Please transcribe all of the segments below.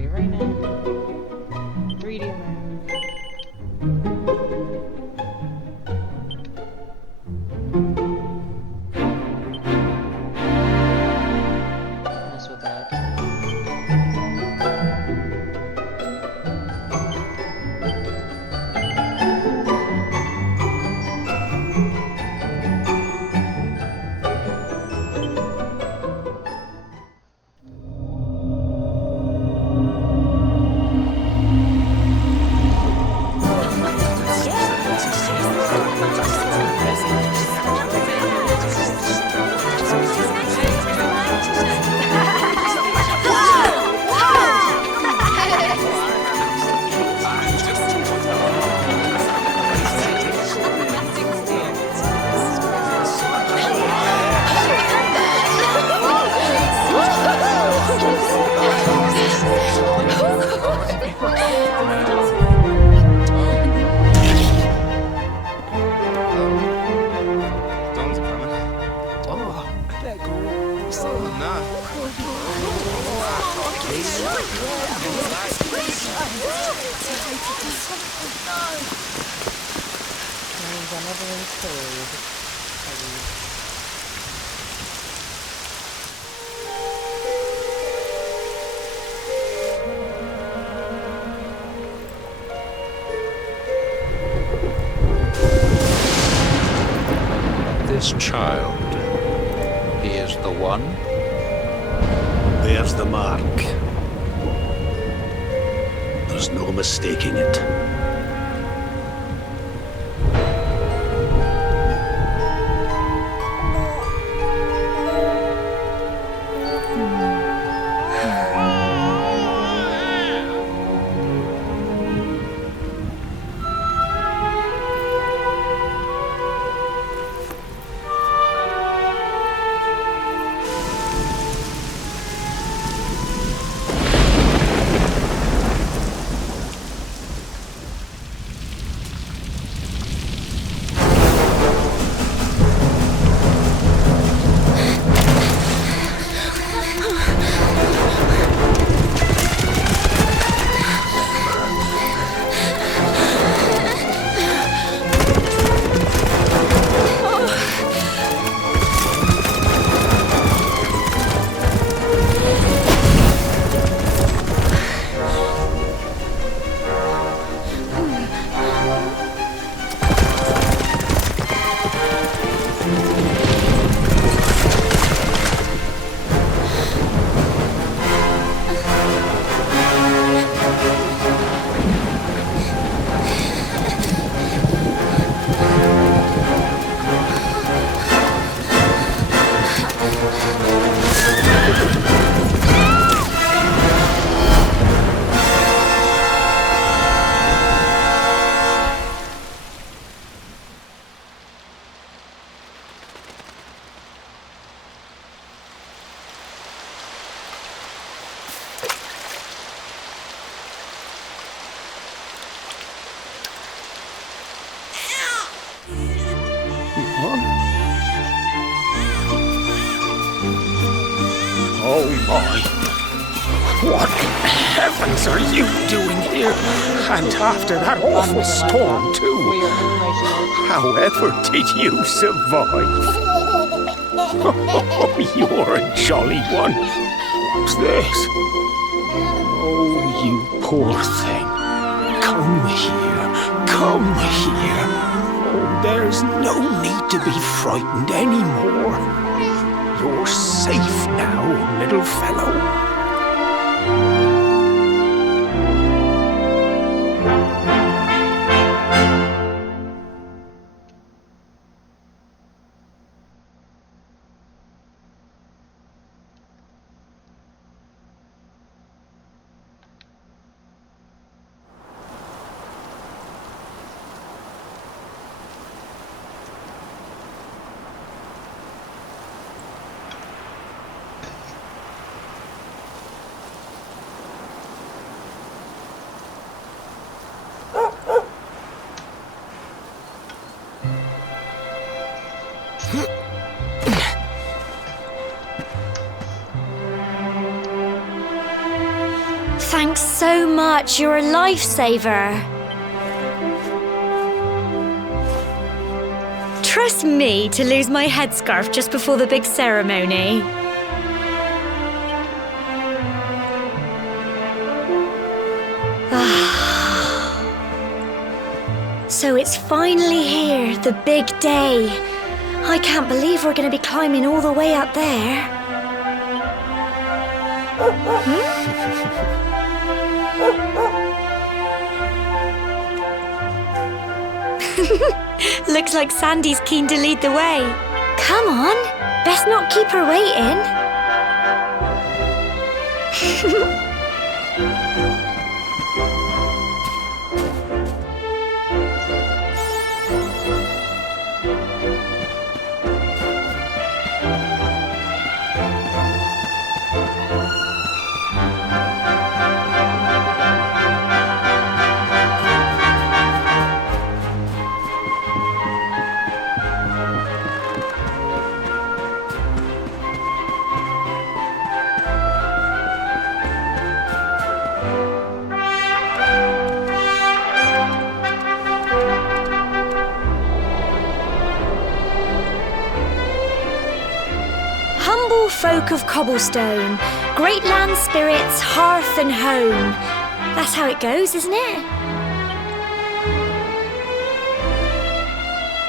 be right now. 3D man. Mess with that. This child, he is the one? There's the mark. There's no mistaking it. Oh my. What in heavens are you doing here? And after that awful storm, too. However did you survive? Oh, you're a jolly one. What's this? Oh, you poor thing. Come here. Come here. Oh, there's no need to be frightened anymore. You're safe now, little fellow. Thanks so much. You're a lifesaver. Trust me to lose my headscarf just before the big ceremony. So it's finally here, the big day. I can't believe we're going to be climbing all the way up there. Looks like Sandy's keen to lead the way. Come on, best not keep her waiting. Folk of cobblestone, great land spirits, hearth and home. That's how it goes, isn't it?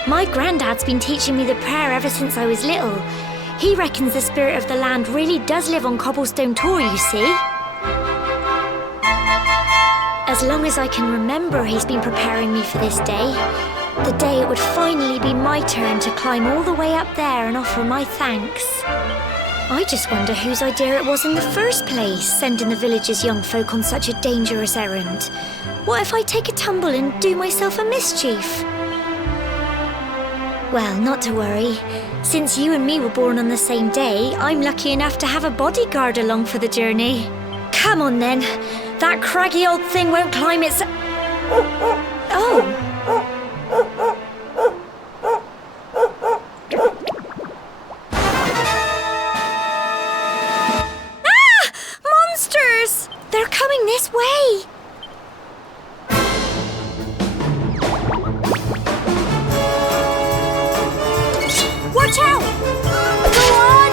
My granddad's been teaching me the prayer ever since I was little. He reckons the spirit of the land really does live on Cobblestone Tor, you see. As long as I can remember, he's been preparing me for this day. The day it would finally be my turn to climb all the way up there and offer my thanks. I just wonder whose idea it was in the first place, sending the village's young folk on such a dangerous errand. What if I take a tumble and do myself a mischief? Well, not to worry. Since you and me were born on the same day, I'm lucky enough to have a bodyguard along for the journey. Come on then. That craggy old thing won't climb its... Oh! They're coming this way! Watch out! Go on!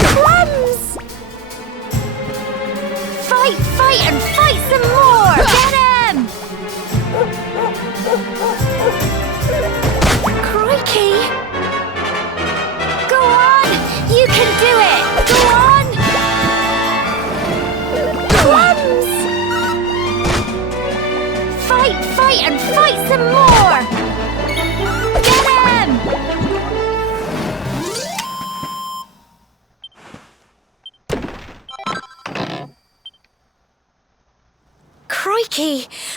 Plums! Fight and fight some more! Get him! Crikey! Go on! You can do it! Go on! Plums! Fight and fight some more! Get him! Crikey!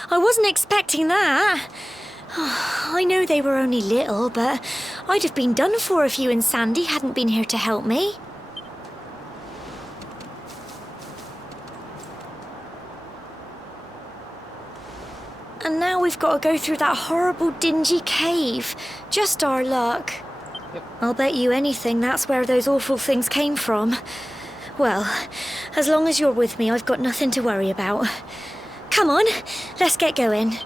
I wasn't expecting that. I know they were only little, but I'd have been done for if you and Sandy hadn't been here to help me. And now we've got to go through that horrible, dingy cave. Just our luck. Yep. I'll bet you anything that's where those awful things came from. Well, as long as you're with me, I've got nothing to worry about. Come on, let's get going.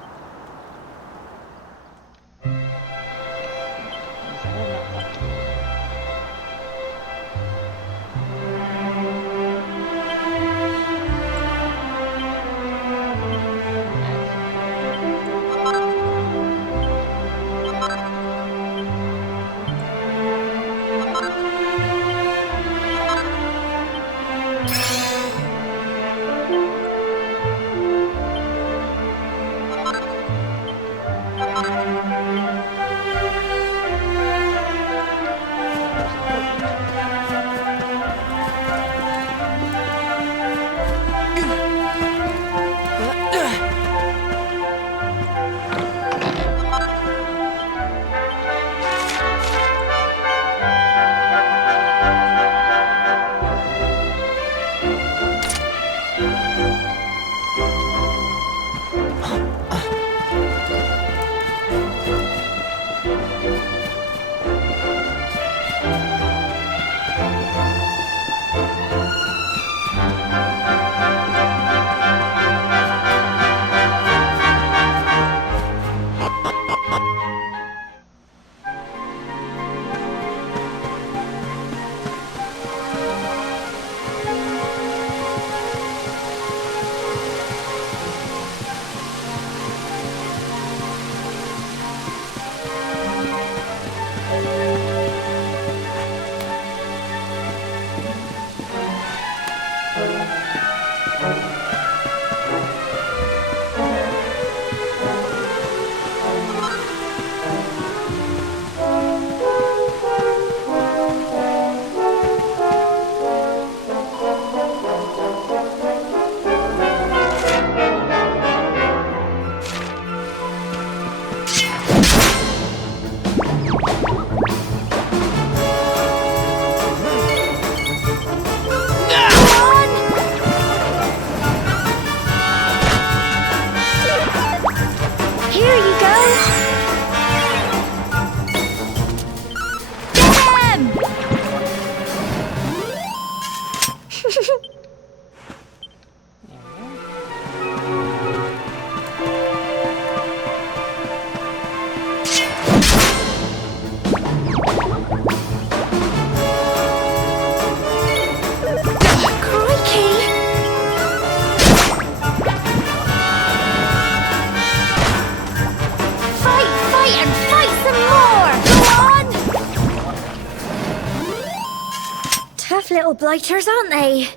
little blighters, aren't they?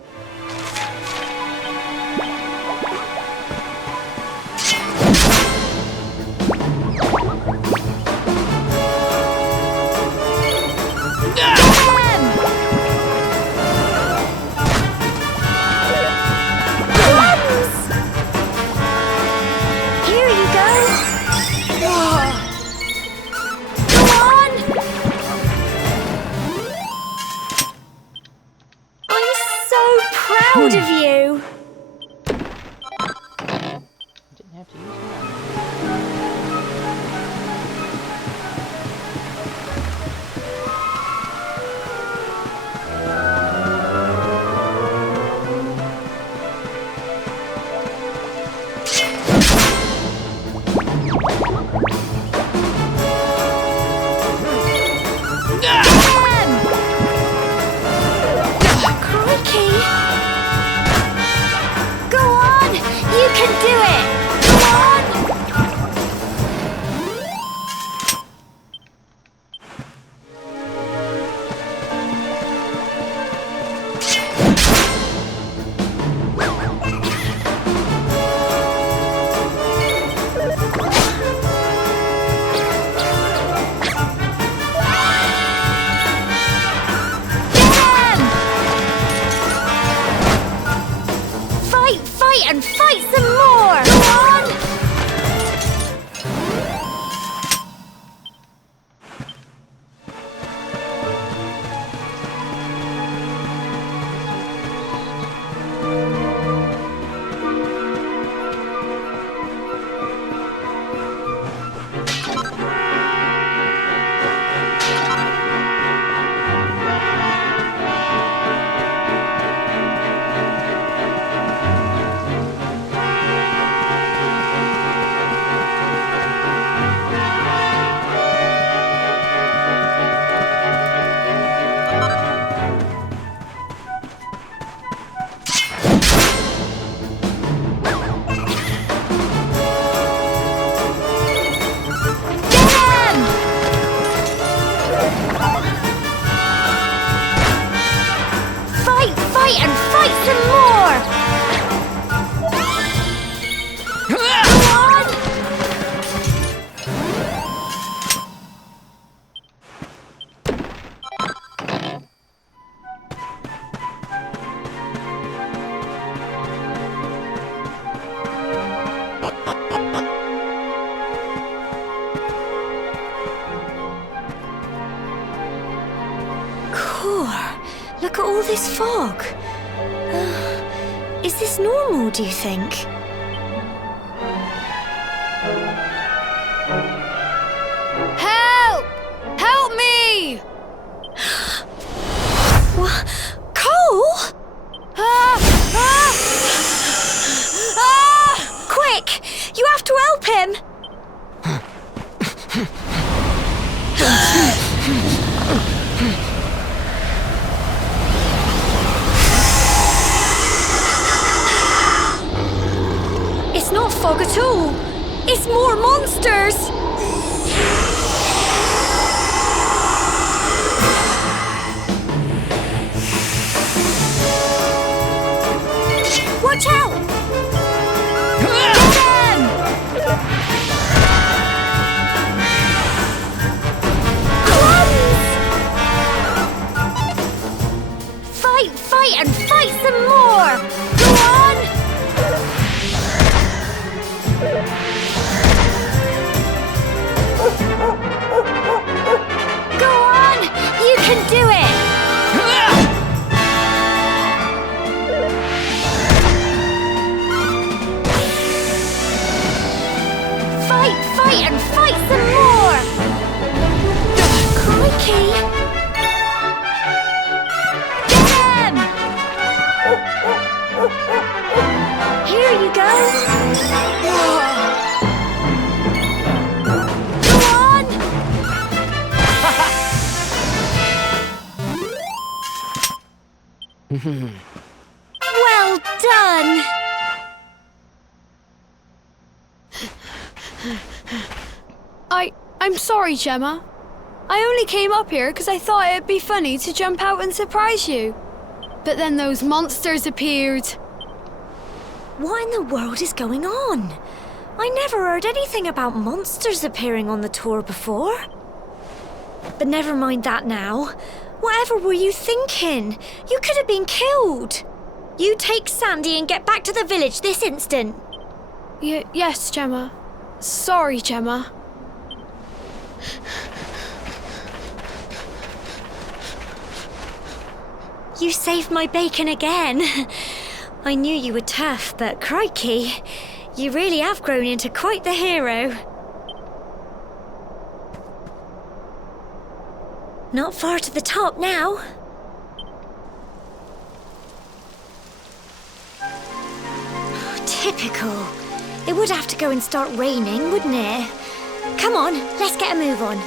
Here you go. Go on. I'm so proud of you. Didn't have to use that. Crikey! Go on! You can do it! Go on! Fight and fight some more! Go on! Fight and fight some more! Go on! Look at all this fog. Is this normal, do you think? Help! Help me! What? Cole? Quick! You have to help him! It's not fog at all. It's more monsters. Watch out! Get them! Fight and fight some more! Go on! Go on! You can do it! Fight and fight some more! Crikey! Get them! Here you go! Go on! Well done! I'm sorry, Gemma. I only came up here because I thought it'd be funny to jump out and surprise you. But then those monsters appeared. What in the world is going on? I never heard anything about monsters appearing on the tour before. But never mind that now. Whatever were you thinking? You could have been killed. You take Sandy and get back to the village this instant. Yes, Gemma. Sorry, Gemma. You saved my bacon again. I knew you were tough, but crikey, you really have grown into quite the hero. Not far to the top now. Typical. It would have to go and start raining, wouldn't it? Come on, let's get a move on.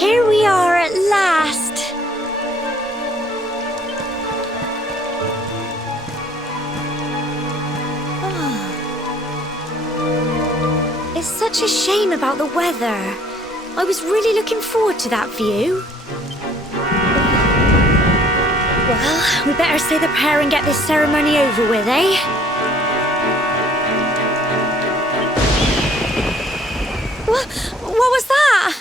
Here we are at last. It's such a shame about the weather. I was really looking forward to that view. Well, we better say the prayer and get this ceremony over with, eh? What was that?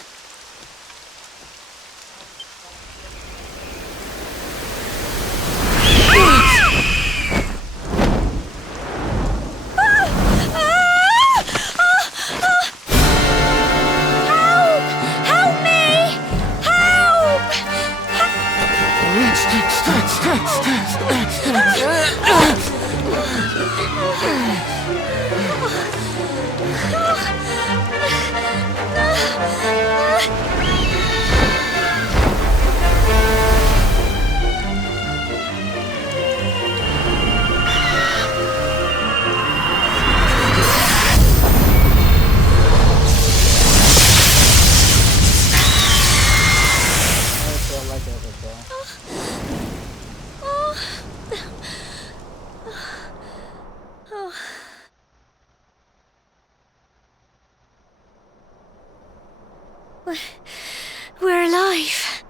We're alive.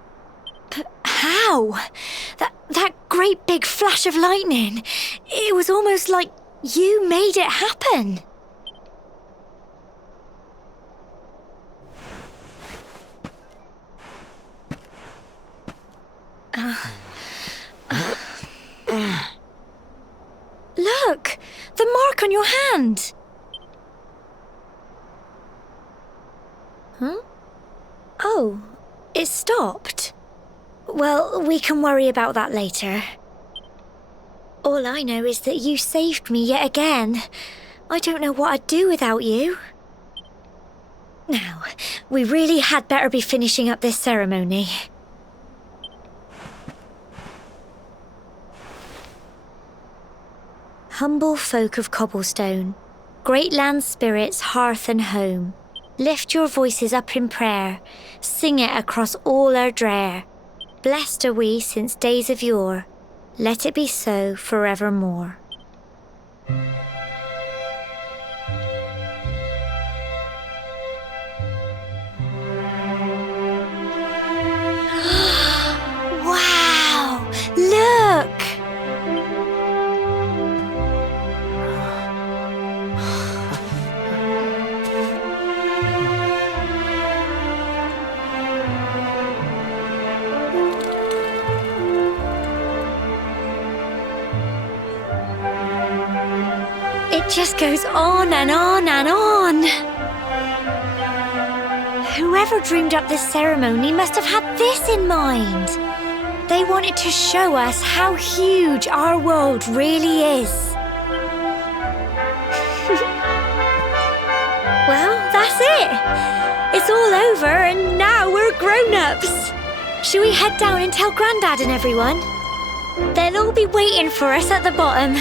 But how? That great big flash of lightning. It was almost like you made it happen. Look! The mark on your hand! Huh? Oh, it stopped. Well, we can worry about that later. All I know is that you saved me yet again. I don't know what I'd do without you. Now, we really had better be finishing up this ceremony. Humble folk of Cobblestone, great land spirits, hearth and home, lift your voices up in prayer, sing it across all our drear. Blessed are we since days of yore, let it be so forevermore. Wow! Look! just goes on and on and on. Whoever dreamed up this ceremony must have had this in mind. They wanted to show us how huge our world really is. Well, that's it. It's all over and now we're grown-ups. Shall we head down and tell Grandad and everyone? They'll all be waiting for us at the bottom.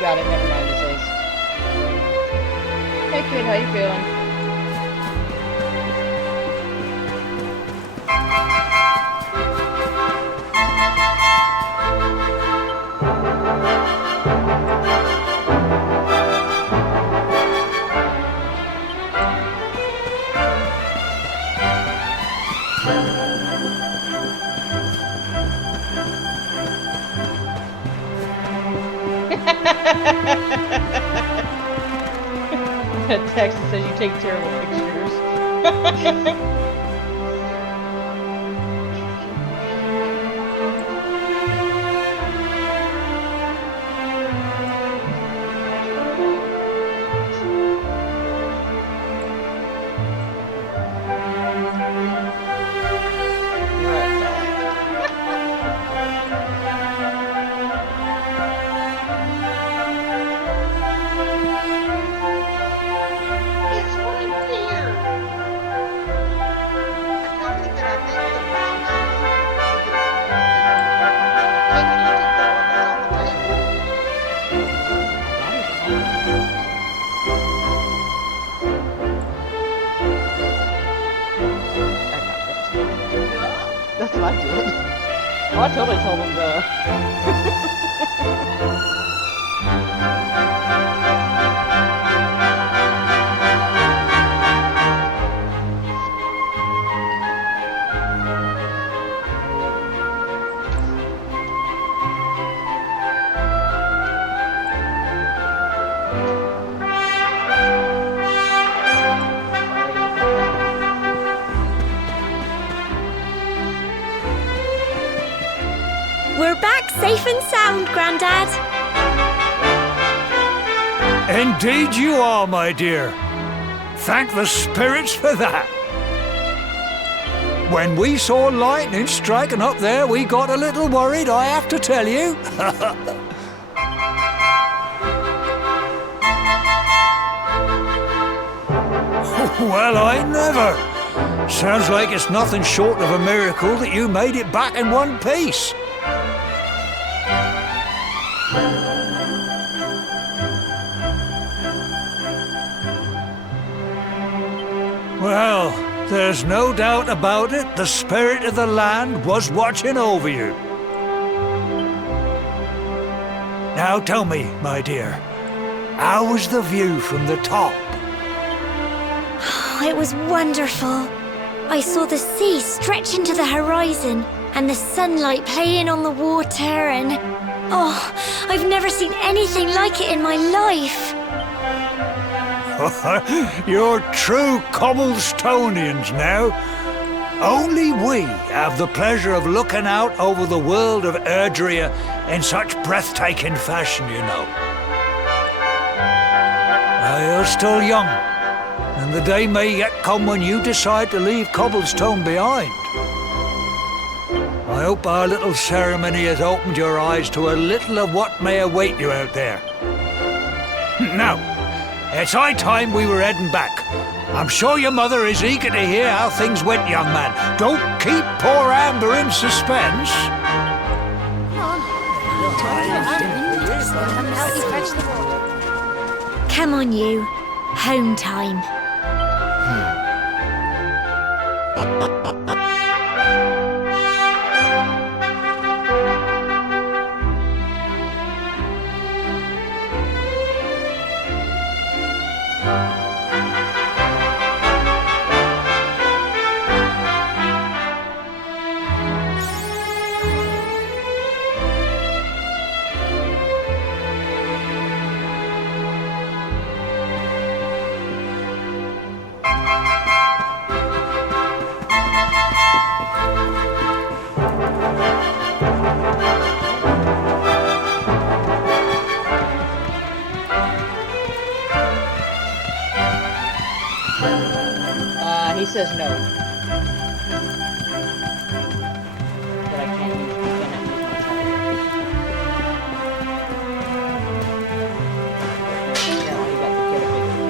Got it, never mind, it says. Hey kid, how you feeling? A text that says you take terrible pictures. That's what I did. Oh, I totally told him to. We're back safe and sound, Grandad. Indeed you are, my dear. Thank the spirits for that. When we saw lightning striking up there, we got a little worried, I have to tell you. Well, I never. Sounds like it's nothing short of a miracle that you made it back in one piece. Well, there's no doubt about it, the spirit of the land was watching over you. Now tell me, my dear, how was the view from the top? It was wonderful. I saw the sea stretch into the horizon and the sunlight playing on the water and... Oh, I've never seen anything like it in my life. You're true Cobblestonians now. Only we have the pleasure of looking out over the world of Erdrea in such breathtaking fashion, you know. Now, you're still young, and the day may yet come when you decide to leave Cobblestone behind. I hope our little ceremony has opened your eyes to a little of what may await you out there. Now, it's high time we were heading back. I'm sure your mother is eager to hear how things went, young man. Don't keep poor Amber in suspense. Come on, you. Home time. He says no. But I can't use, I cannot use my charger. No, you got to get a bigger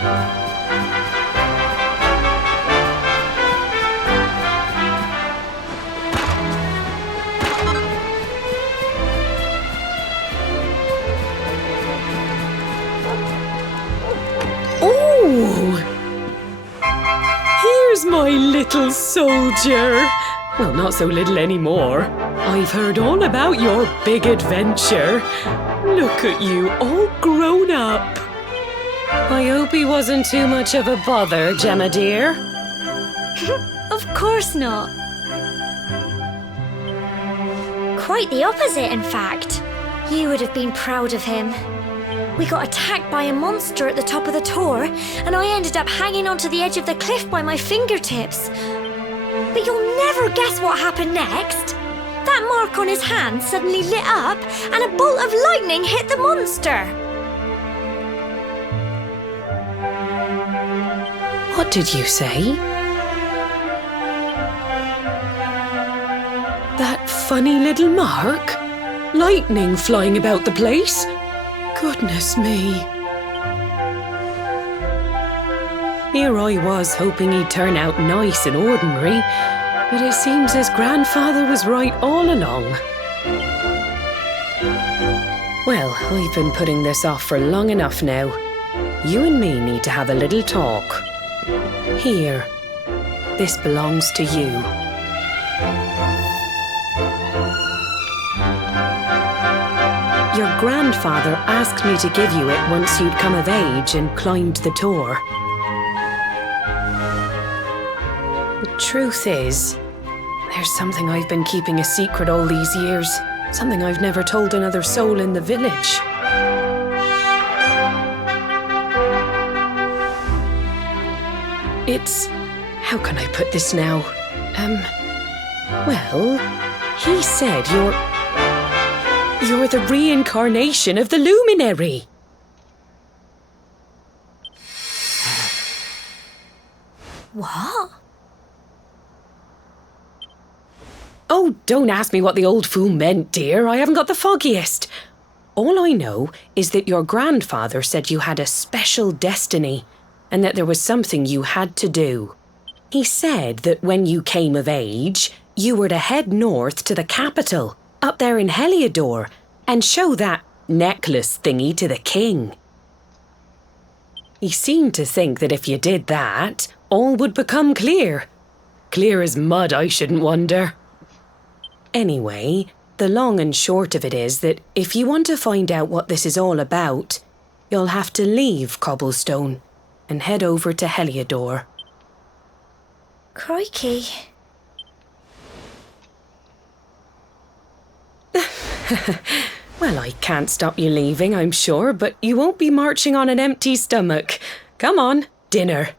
Oh! Here's my little soldier. Well, not so little anymore. I've heard all about your big adventure. Look at you, all grown up. I hope he wasn't too much of a bother, Gemma dear. Of course not. Quite the opposite, in fact. You would have been proud of him. We got attacked by a monster at the top of the tor, and I ended up hanging onto the edge of the cliff by my fingertips. But you'll never guess what happened next. That mark on his hand suddenly lit up, and a bolt of lightning hit the monster. What did you say? That funny little mark? Lightning flying about the place? Goodness me. Here I was hoping he'd turn out nice and ordinary, but it seems his grandfather was right all along. Well, I've been putting this off for long enough now. You and me need to have a little talk. Here, this belongs to you. Your grandfather asked me to give you it once you'd come of age and climbed the tor. The truth is, there's something I've been keeping a secret all these years. Something I've never told another soul in the village. It's... how can I put this now? Well, he said you're the reincarnation of the luminary. What? Oh, don't ask me what the old fool meant, dear. I haven't got the foggiest. All I know is that your grandfather said you had a special destiny and that there was something you had to do. He said that when you came of age, you were to head north to the capital, up there in Heliodor, and show that necklace thingy to the king. He seemed to think that if you did that, all would become clear. Clear as mud, I shouldn't wonder. Anyway, the long and short of it is that if you want to find out what this is all about, you'll have to leave Cobblestone and head over to Heliodor. Crikey. Well, I can't stop you leaving, I'm sure, but you won't be marching on an empty stomach. Come on, dinner.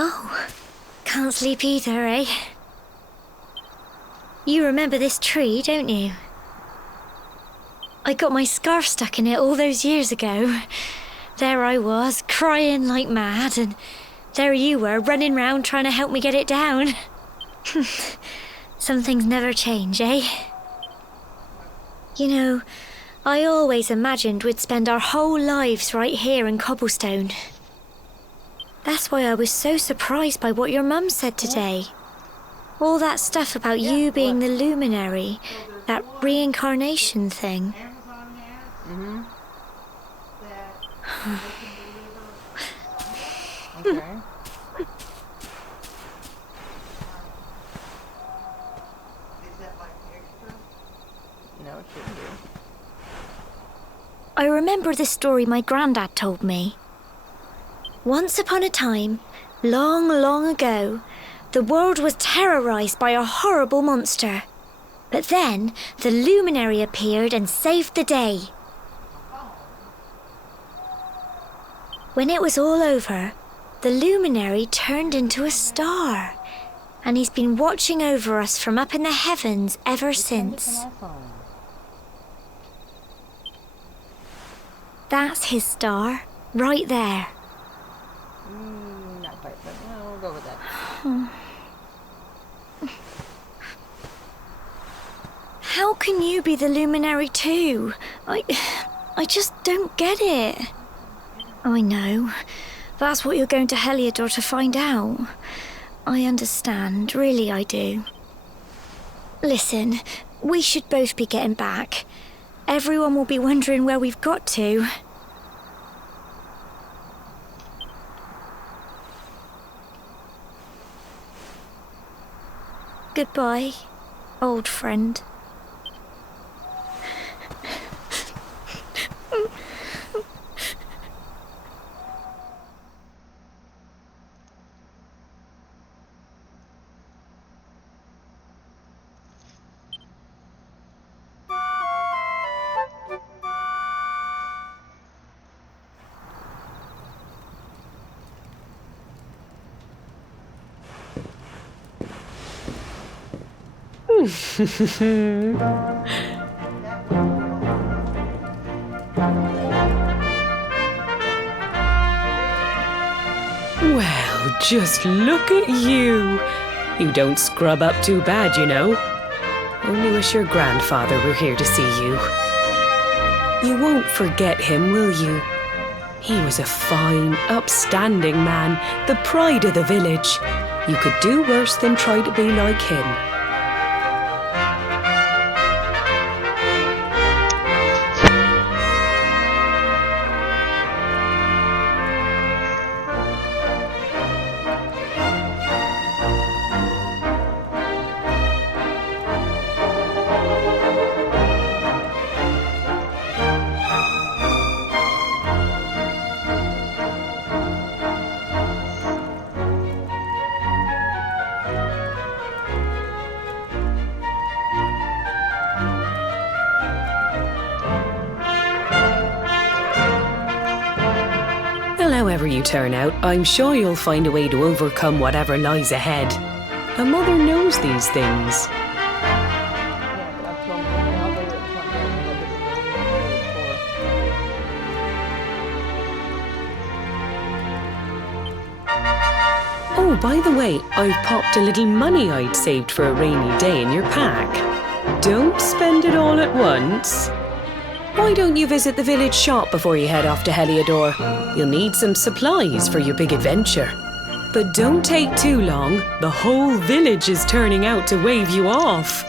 Oh, can't sleep either, eh? You remember this tree, don't you? I got my scarf stuck in it all those years ago. There I was, crying like mad, and there you were, running round trying to help me get it down. Some things never change, eh? You know, I always imagined we'd spend our whole lives right here in Cobblestone. That's why I was so surprised by what your mum said today. All that stuff about you being the luminary, that reincarnation thing. Okay. No, it shouldn't do. I remember the story my granddad told me. Once upon a time, long, long ago, the world was terrorized by a horrible monster. But then, the luminary appeared and saved the day. When it was all over, the luminary turned into a star. And he's been watching over us from up in the heavens ever since. That's his star, right there. Not quite, but no, we'll go with that. How can you be the luminary too? I just don't get it. I know. That's what you're going to Heliodor to find out. I understand, really I do. Listen, we should both be getting back. Everyone will be wondering where we've got to. Goodbye, old friend. Well, just look at you. You don't scrub up too bad, you know. Only wish your grandfather were here to see you. You won't forget him, will you? He was a fine, upstanding man, the pride of the village. You could do worse than try to be like him. However you turn out, I'm sure you'll find a way to overcome whatever lies ahead. A mother knows these things. Yeah, but I've told them, I'll go with the front door because Oh, by the way, I've popped a little money I'd saved for a rainy day in your pack. Don't spend it all at once. Why don't you visit the village shop before you head off to Heliodor? You'll need some supplies for your big adventure. But don't take too long. The whole village is turning out to wave you off.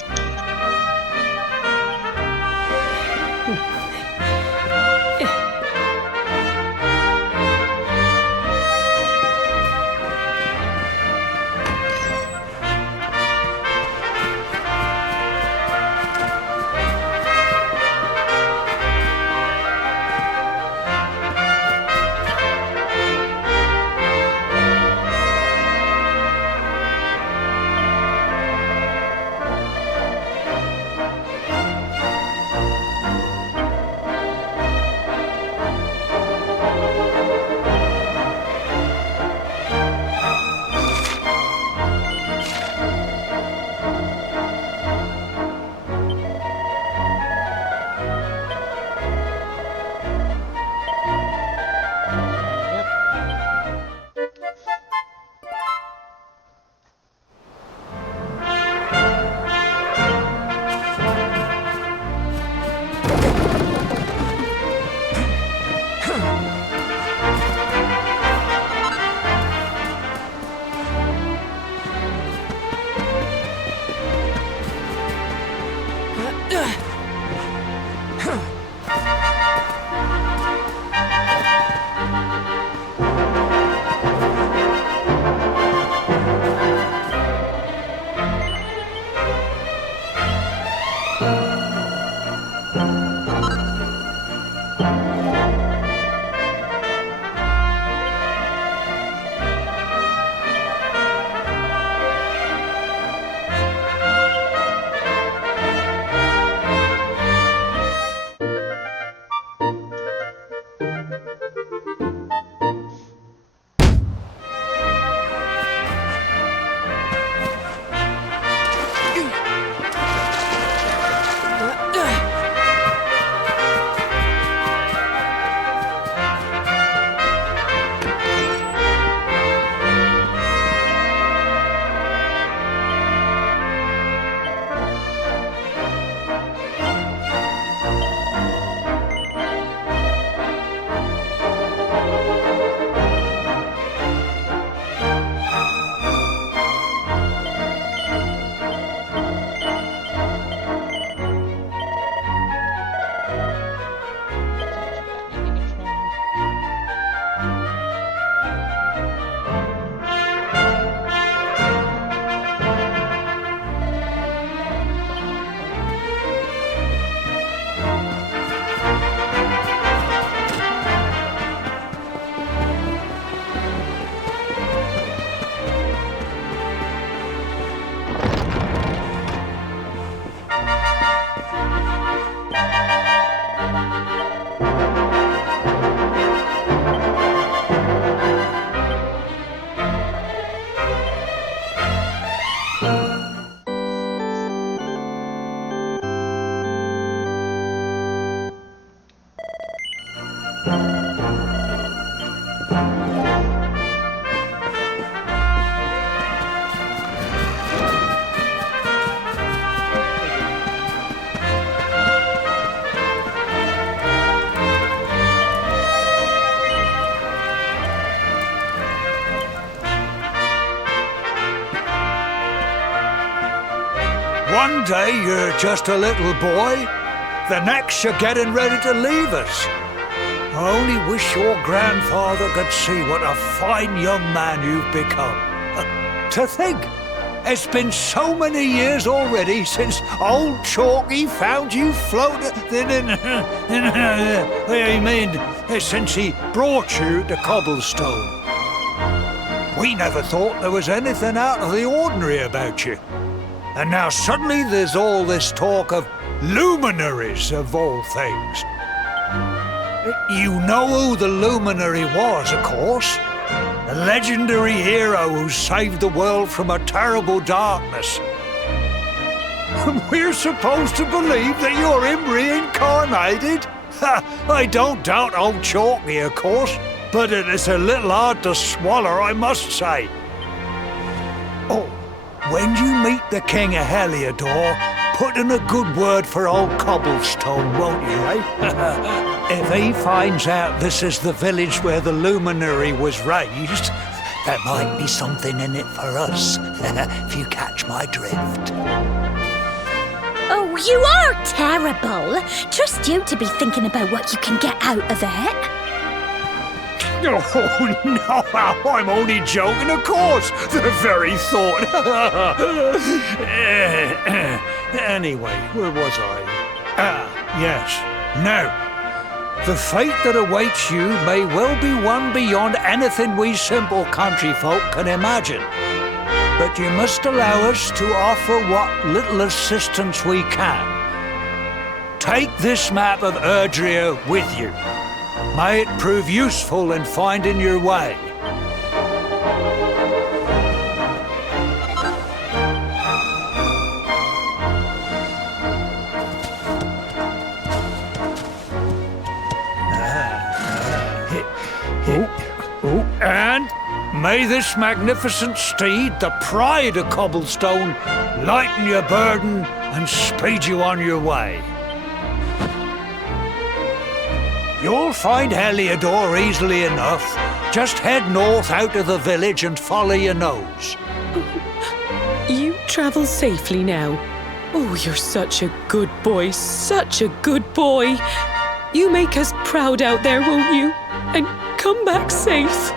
One day you're just a little boy, the next you're getting ready to leave us. I only wish your grandfather could see what a fine young man you've become. To think, it's been so many years already since old Chalky found you floating since he brought you to Cobblestone. We never thought there was anything out of the ordinary about you. And now suddenly there's all this talk of luminaries of all things. You know who the luminary was, of course. A legendary hero who saved the world from a terrible darkness. We're supposed to believe that you're him reincarnated? I don't doubt old Chalky, of course, but it is a little hard to swallow, I must say. Oh, when you meet the King of Heliodor, put in a good word for old Cobblestone, won't you, eh? If he finds out this is the village where the luminary was raised, there might be something in it for us, if you catch my drift. Oh, you are terrible. Trust you to be thinking about what you can get out of it. Oh, no, I'm only joking, of course. The very thought. Anyway, where was I? Yes. Now, the fate that awaits you may well be one beyond anything we simple country folk can imagine. But you must allow us to offer what little assistance we can. Take this map of Erdrea with you. May it prove useful in finding your way. And may this magnificent steed, the pride of Cobblestone, lighten your burden and speed you on your way. You'll find Heliodor easily enough. Just head north out of the village and follow your nose. You travel safely now. Oh, you're such a good boy, such a good boy. You make us proud out there, won't you? And come back safe.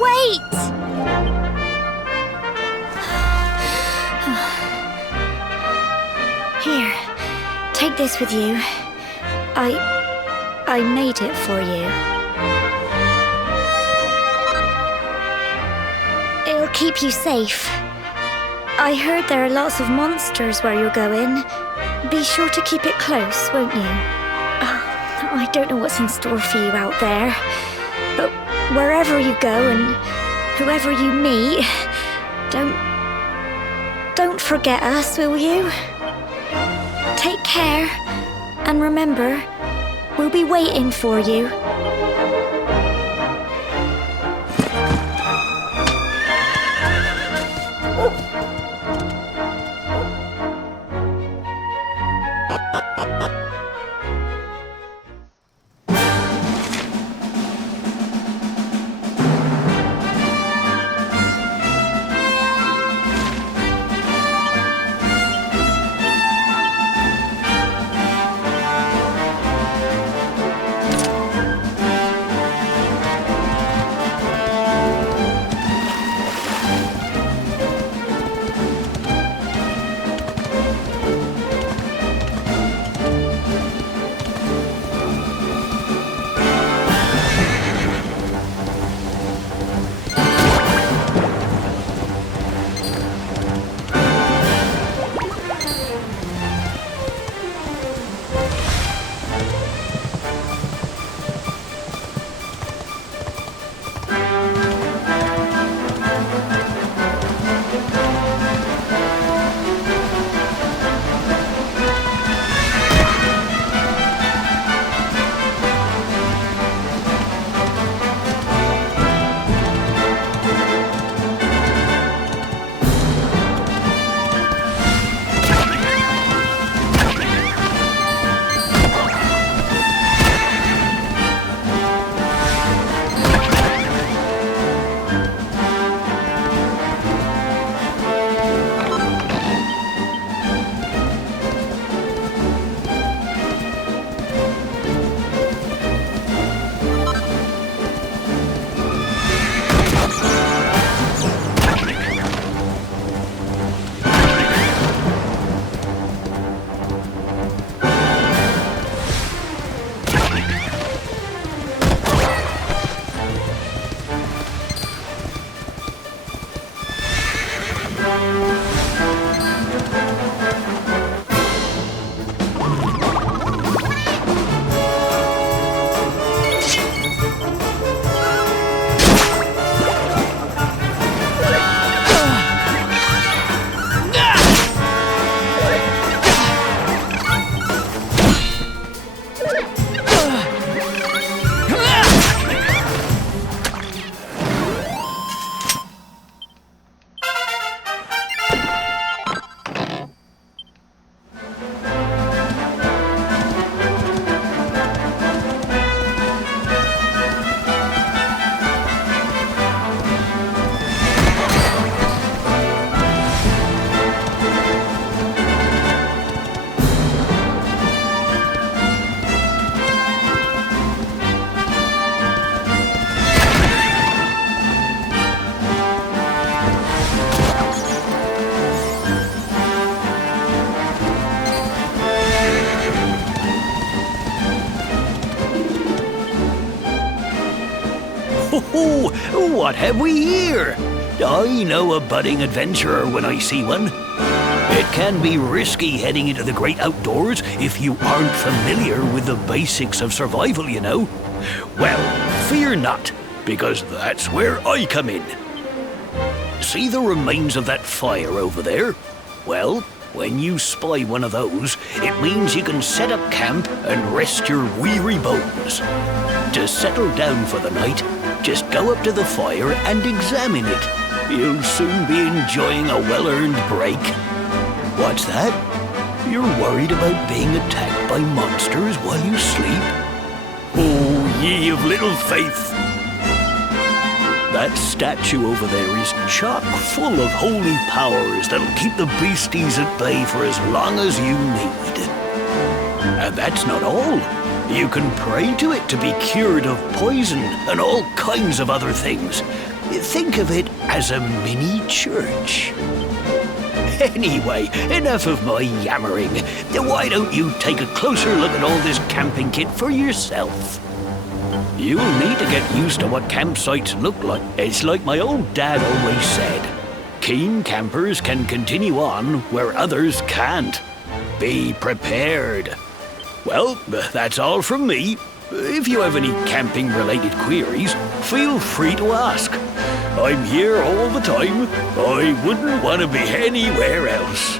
Wait! Here, take this with you. I made it for you. It'll keep you safe. I heard there are lots of monsters where you're going. Be sure to keep it close, won't you? I don't know what's in store for you out there, but wherever you go and whoever you meet, don't forget us, will you? Take care, and remember, we'll be waiting for you. Oh, what have we here? I know a budding adventurer when I see one. It can be risky heading into the great outdoors if you aren't familiar with the basics of survival, you know. Well, fear not, because that's where I come in. See the remains of that fire over there? Well, when you spy one of those, it means you can set up camp and rest your weary bones. To settle down for the night, just go up to the fire and examine it. You'll soon be enjoying a well-earned break. What's that? You're worried about being attacked by monsters while you sleep? Oh, ye of little faith! That statue over there is chock full of holy powers that'll keep the beasties at bay for as long as you need. And that's not all. You can pray to it to be cured of poison and all kinds of other things. Think of it as a mini church. Anyway, enough of my yammering. Why don't you take a closer look at all this camping kit for yourself? You'll need to get used to what campsites look like. It's like my old dad always said. Keen campers can continue on where others can't. Be prepared. Well, that's all from me. If you have any camping-related queries, feel free to ask. I'm here all the time. I wouldn't want to be anywhere else.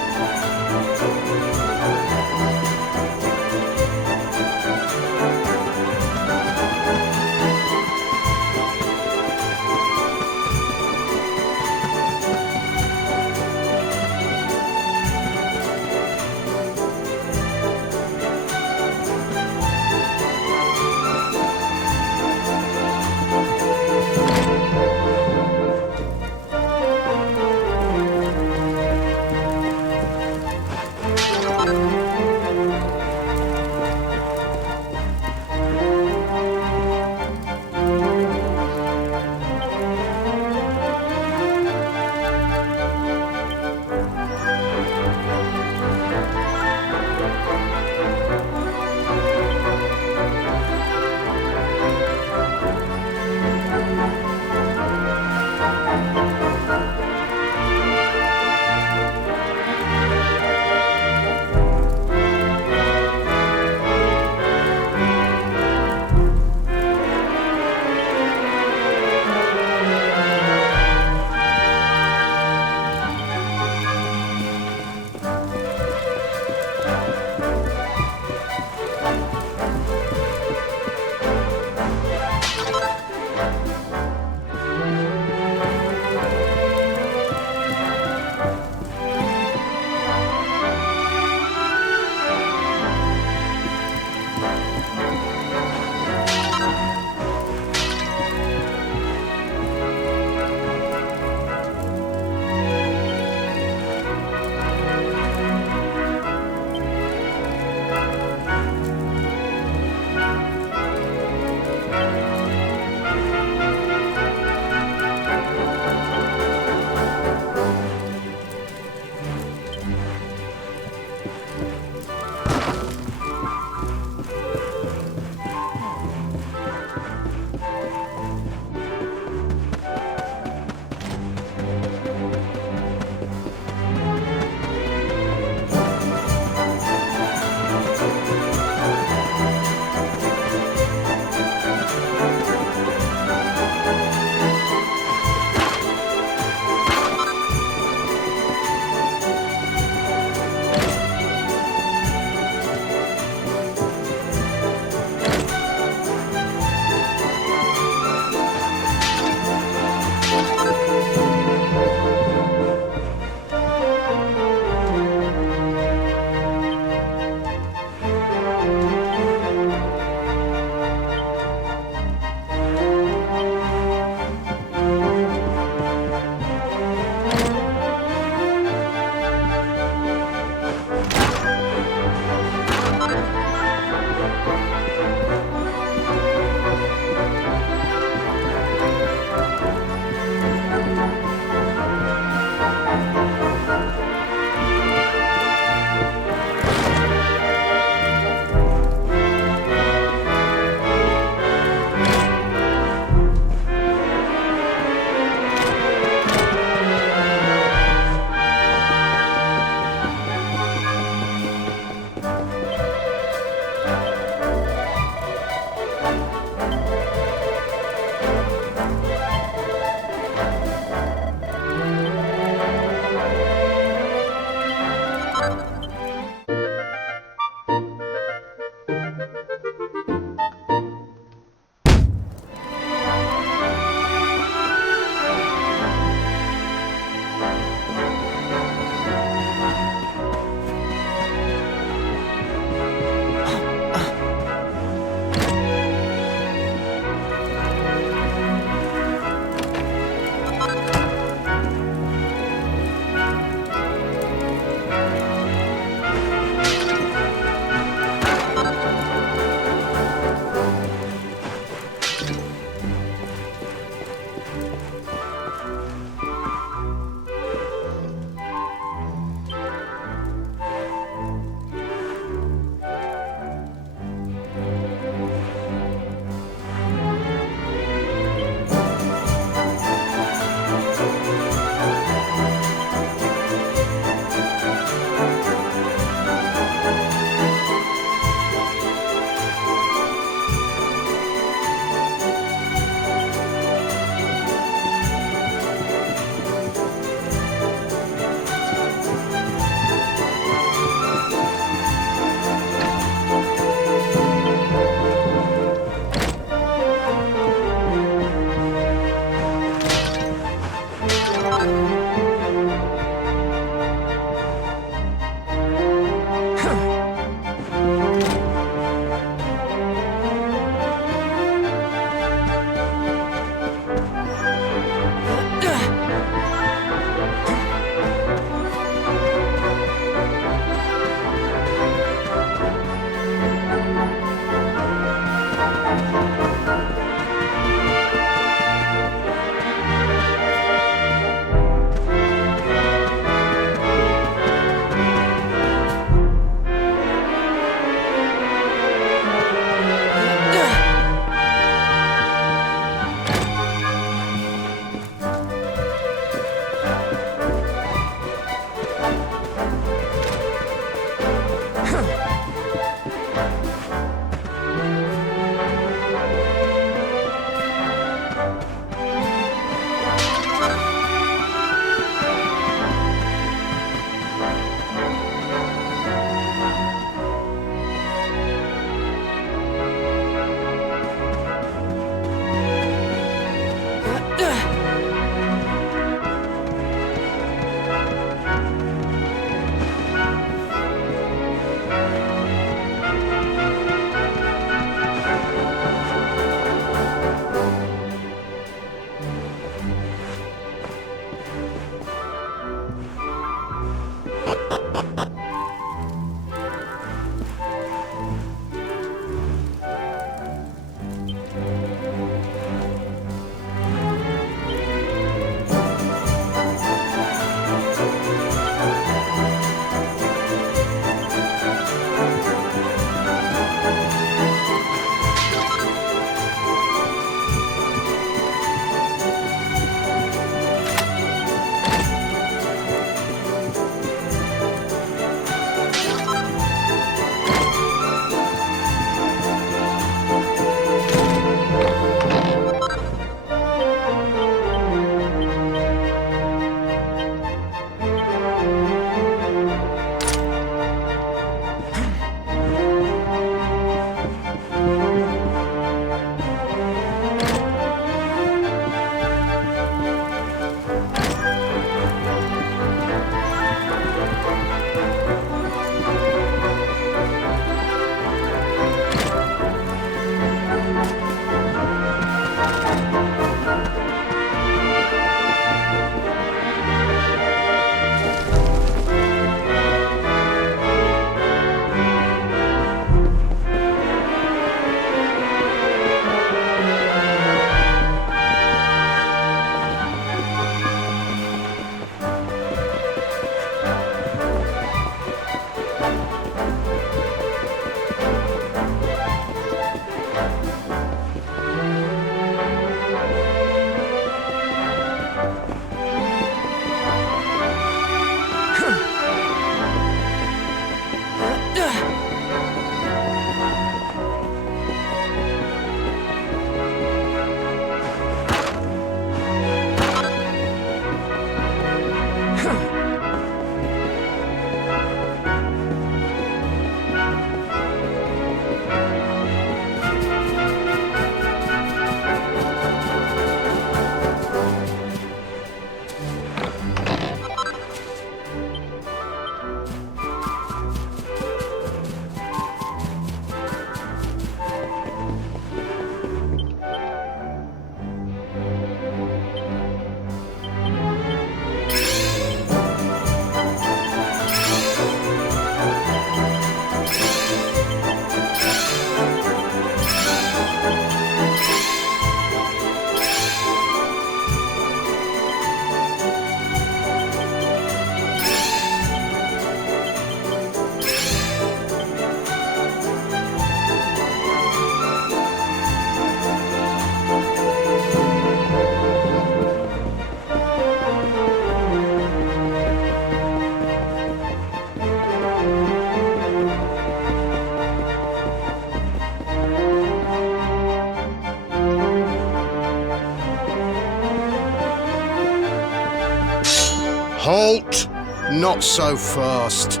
Halt! Not so fast.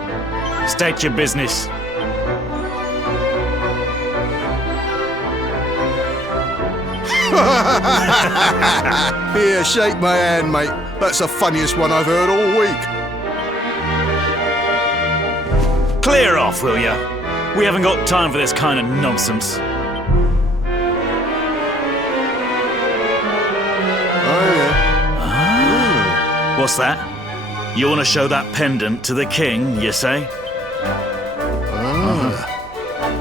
State your business. Here, shake my hand, mate. That's the funniest one I've heard all week. Clear off, will ya? We haven't got time for this kind of nonsense. Oh, yeah. What's that? You want to show that pendant to the king, you say?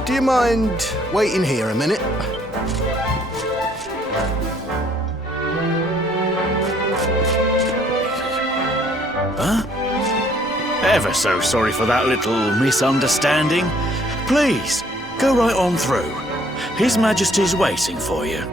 Do you mind waiting here a minute? Ever so sorry for that little misunderstanding. Please, go right on through. His Majesty's waiting for you.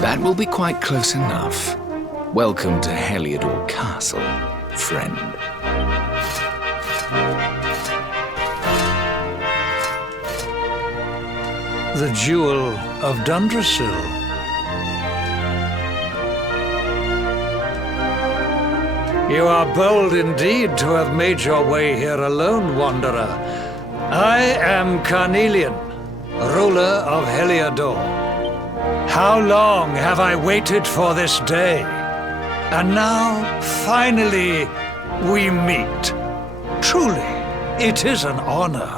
That will be quite close enough. Welcome to Heliodor Castle, friend. The Jewel of Dundrasil. You are bold indeed to have made your way here alone, Wanderer. I am Carnelian, ruler of Heliodor. How long have I waited for this day? And now, finally, we meet. Truly, it is an honor.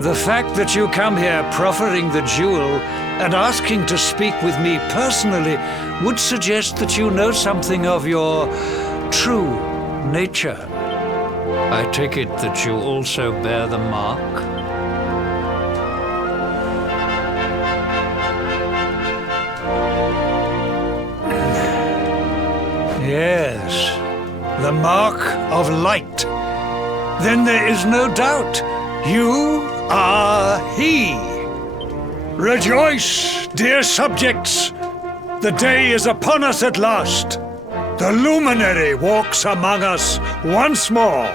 The fact that you come here proffering the jewel and asking to speak with me personally would suggest that you know something of your true nature. I take it that you also bear the mark? Yes, the mark of light. Then there is no doubt. You are he. Rejoice, dear subjects. The day is upon us at last. The luminary walks among us once more.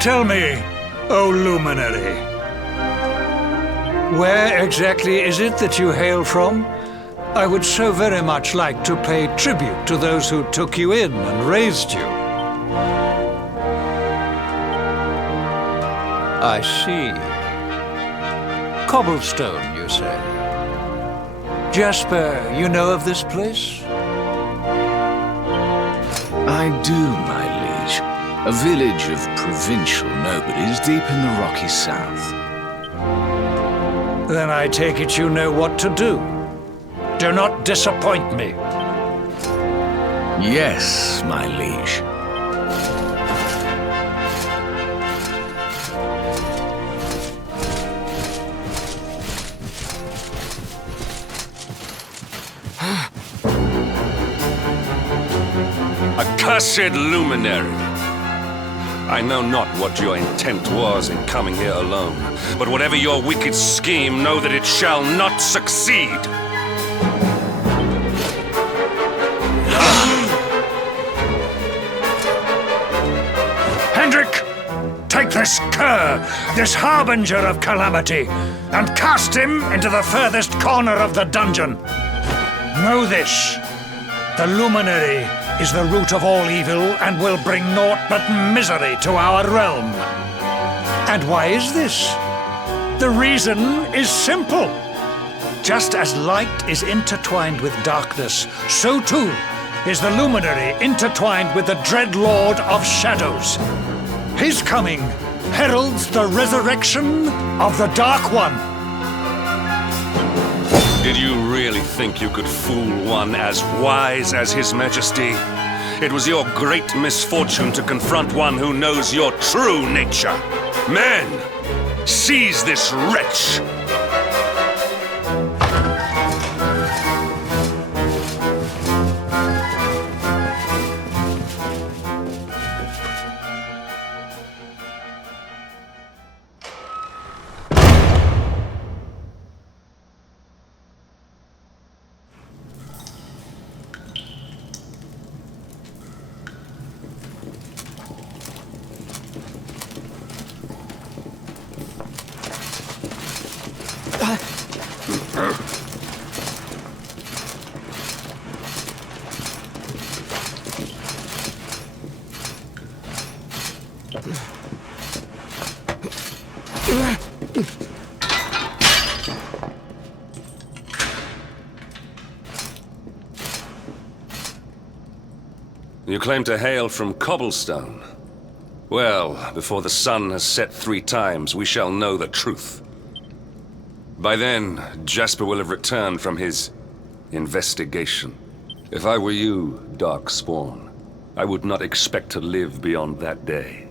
Tell me, O luminary, where exactly is it that you hail from? I would so very much like to pay tribute to those who took you in and raised you. I see. Cobblestone, you say? Jasper, you know of this place? I do, my liege. A village of provincial nobles deep in the rocky south. Then I take it you know what to do. Do not disappoint me. Yes, my liege. Accursed luminary! I know not what your intent was in coming here alone, but whatever your wicked scheme, know that it shall not succeed! Hendrik, take this cur, this harbinger of calamity, and cast him into the furthest corner of the dungeon. Know this, the luminary is the root of all evil and will bring naught but misery to our realm. And why is this? The reason is simple. Just as light is intertwined with darkness, so too is the luminary intertwined with the dread Lord of Shadows. His coming heralds the resurrection of the Dark One. Did you really think you could fool one as wise as His Majesty? It was your great misfortune to confront one who knows your true nature. Men, seize this wretch! You claim to hail from Cobblestone. Well, before the sun has set 3 times, we shall know the truth. By then, Jasper will have returned from his investigation. If I were you, Darkspawn, I would not expect to live beyond that day.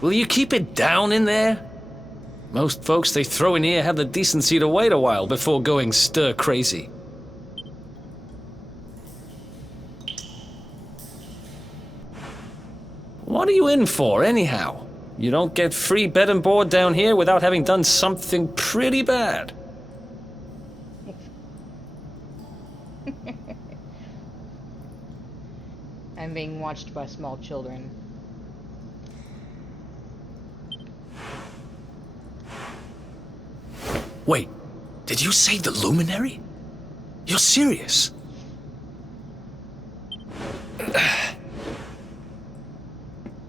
Will you keep it down in there? Most folks they throw in here have the decency to wait a while before going stir crazy. What are you in for, anyhow? You don't get free bed and board down here without having done something pretty bad. I'm being watched by small children. Wait, did you say the Luminary? You're serious?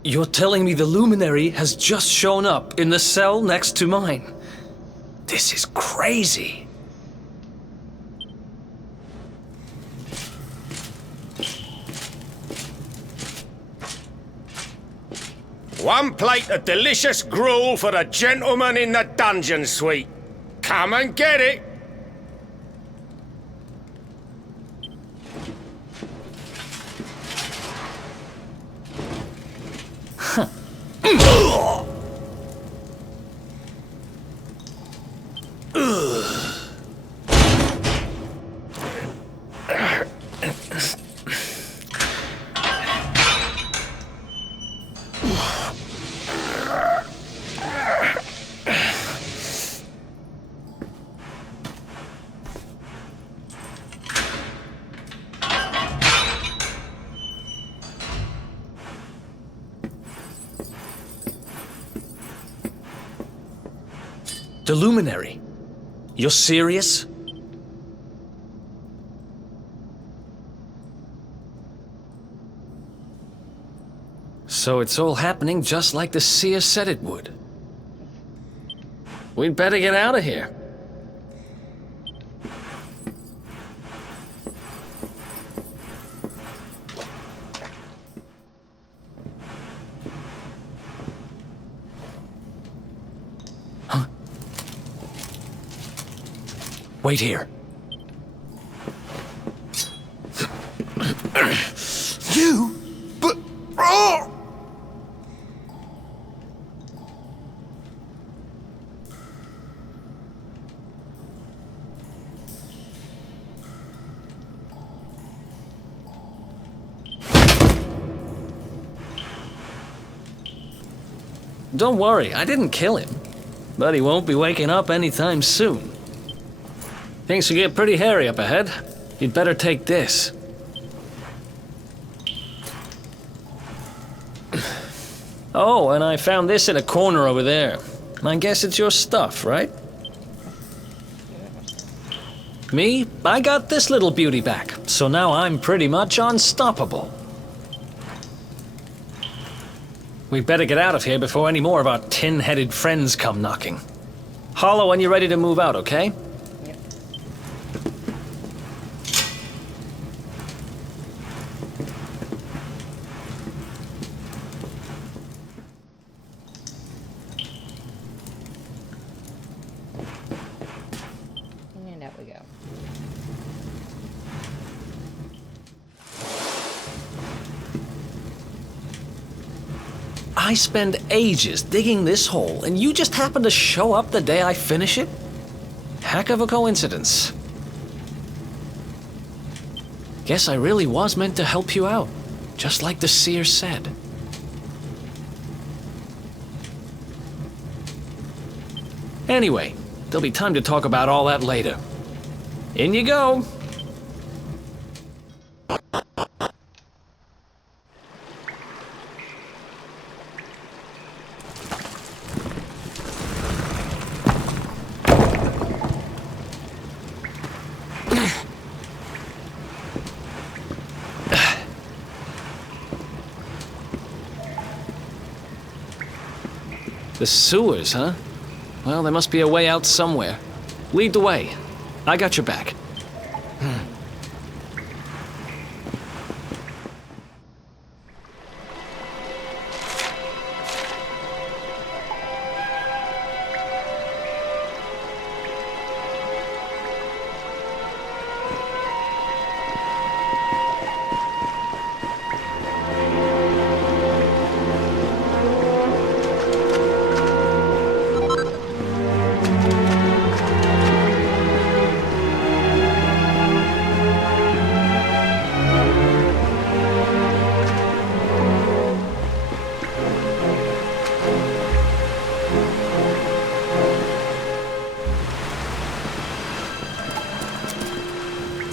You're telling me the Luminary has just shown up in the cell next to mine? This is crazy. One plate of delicious gruel for the gentleman in the dungeon suite. Come and get it. The Luminary? You're serious? So it's all happening just like the seer said it would. We'd better get out of here. Wait here. You? But... Oh! Don't worry, I didn't kill him. But he won't be waking up anytime soon. Things will get pretty hairy up ahead. You'd better take this. Oh, and I found this in a corner over there. I guess it's your stuff, right? Me? I got this little beauty back, so now I'm pretty much unstoppable. We'd better get out of here before any more of our tin-headed friends come knocking. Holler when you're ready to move out, okay? And out we go. I spend ages digging this hole, and you just happen to show up the day I finish it? Heck of a coincidence. Guess I really was meant to help you out, just like the seer said. Anyway, there'll be time to talk about all that later. In you go. The sewers, huh? Well, there must be a way out somewhere. Lead the way. I got your back.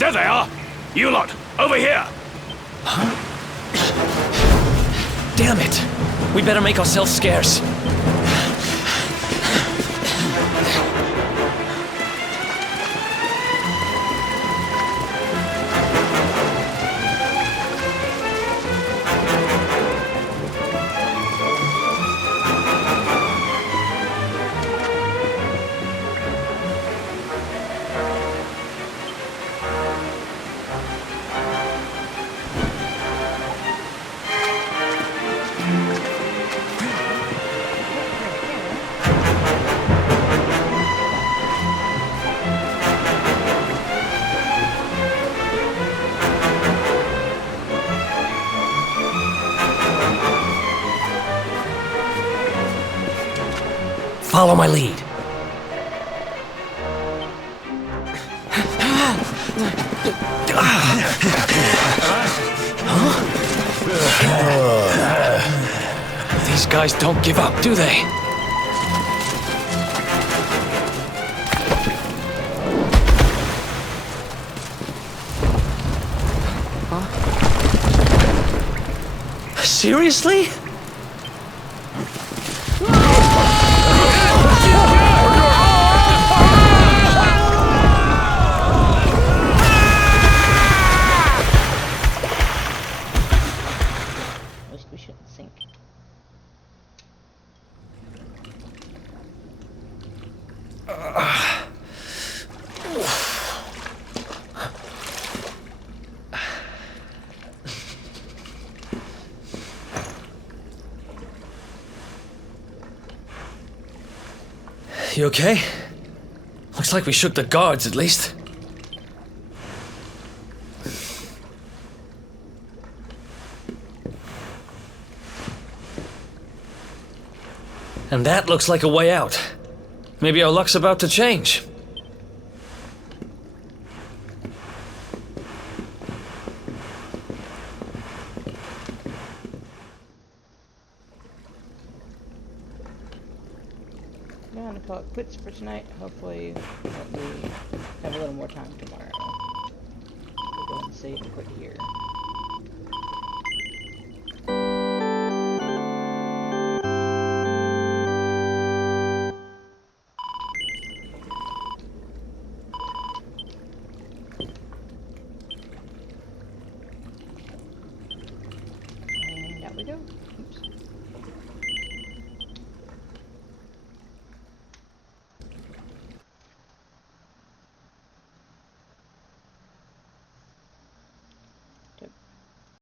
There they are! You lot, over here! Damn it! We better make ourselves scarce. Follow my lead. These guys don't give up, do they? Seriously? At least we shouldn't sink. You okay? Looks like we shook the guards, at least. And that looks like a way out. Maybe our luck's about to change. I'm gonna call it quits for tonight. Hopefully, we have a little more time tomorrow. We'll go and save and quit here.